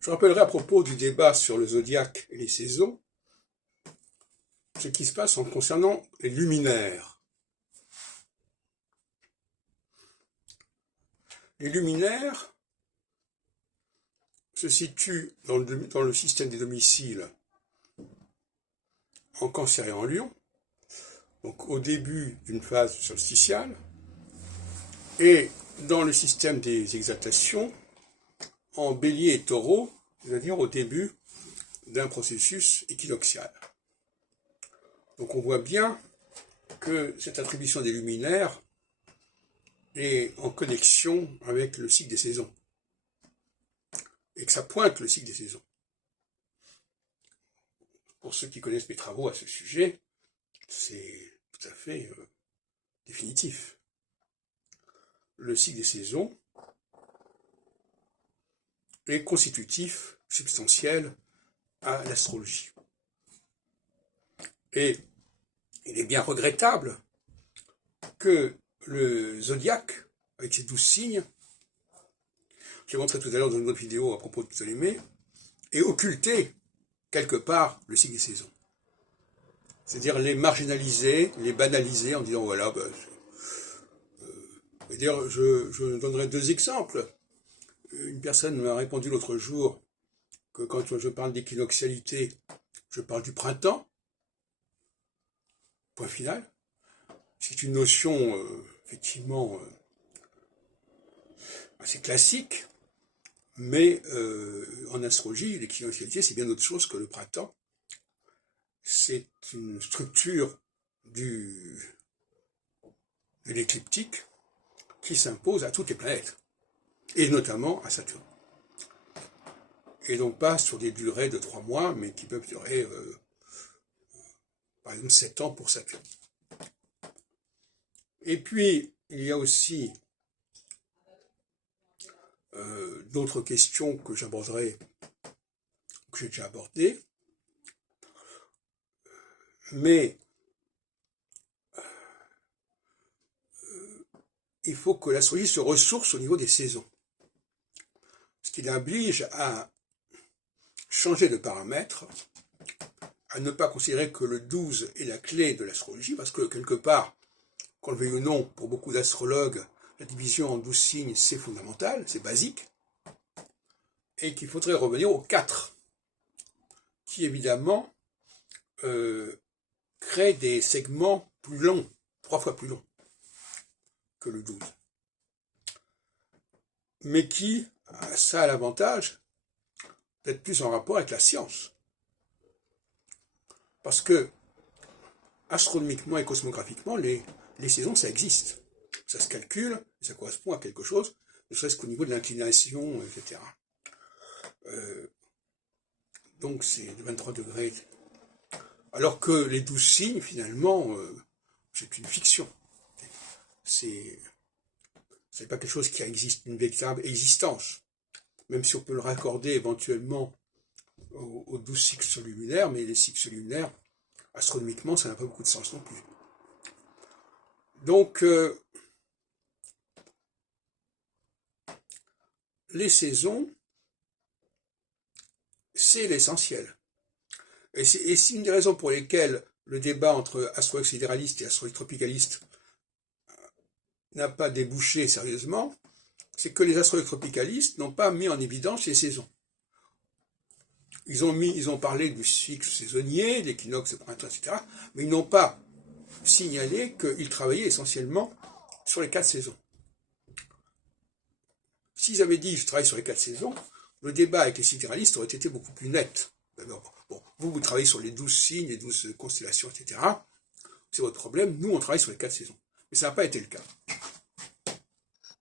Je rappellerai à propos du débat sur le zodiaque et les saisons, ce qui se passe en concernant les luminaires. Les luminaires se situent dans le système des domiciles en Cancer et en Lion, donc au début d'une phase solsticiale, et dans le système des exaltations en Bélier et Taureau, c'est-à-dire au début d'un processus équinoxial. Donc on voit bien que cette attribution des luminaires est en connexion avec le cycle des saisons, et que ça pointe le cycle des saisons. Pour ceux qui connaissent mes travaux à ce sujet, c'est tout à fait définitif. Le cycle des saisons est constitutif, substantiel à l'astrologie. Et il est bien regrettable que le zodiaque, avec ses 12 signes, je l'ai montré tout à l'heure dans une autre vidéo à propos de Ptolémée, ait occulté quelque part le cycle des saisons. C'est-à-dire les marginaliser, les banaliser en disant voilà, je donnerai deux exemples. Une personne m'a répondu l'autre jour que quand je parle d'équinoxialité, je parle du printemps, point final. C'est une notion effectivement assez classique, mais en astrologie, l'équinoxialité, c'est bien autre chose que le printemps. C'est une structure de l'écliptique qui s'impose à toutes les planètes, et notamment à Saturne. Et donc pas sur des durées de 3 mois, mais qui peuvent durer, par exemple, 7 ans pour Saturne. Et puis, il y a aussi d'autres questions que j'aborderai, que j'ai déjà abordées, mais il faut que l'astrologie se ressource au niveau des saisons, ce qui l'oblige à changer de paramètre, à ne pas considérer que le 12 est la clé de l'astrologie, parce que quelque part, qu'on le veuille ou non, pour beaucoup d'astrologues, la division en 12 signes, c'est fondamental, c'est basique, et qu'il faudrait revenir aux 4, qui évidemment créent des segments plus longs, 3 fois plus longs que le 12. Mais qui, ça a l'avantage d'être plus en rapport avec la science. Parce que, astronomiquement et cosmographiquement, les saisons, ça existe. Ça se calcule, ça correspond à quelque chose, ne serait-ce qu'au niveau de l'inclination, etc. Donc c'est 23 degrés. Alors que les 12 signes, finalement, c'est une fiction. C'est pas quelque chose qui existe, une véritable existence. Même si on peut le raccorder éventuellement aux 12 cycles lunaires, mais les cycles lunaires, astronomiquement, ça n'a pas beaucoup de sens non plus. Donc, les saisons, c'est l'essentiel. Et c'est une des raisons pour lesquelles le débat entre astrologues sidéralistes et astrologues tropicalistes n'a pas débouché sérieusement, c'est que les astrologues tropicalistes n'ont pas mis en évidence les saisons. Ils ont parlé du cycle saisonnier, l'équinoxe, le printemps, etc., mais ils n'ont pas signalé qu'ils travaillaient essentiellement sur les 4 saisons. S'ils avaient dit « je travaille sur les 4 saisons », le débat avec les sidéralistes aurait été beaucoup plus net. Bon, vous travaillez sur les 12 signes, les 12 constellations, etc. C'est votre problème. Nous, on travaille sur les 4 saisons. Mais ça n'a pas été le cas.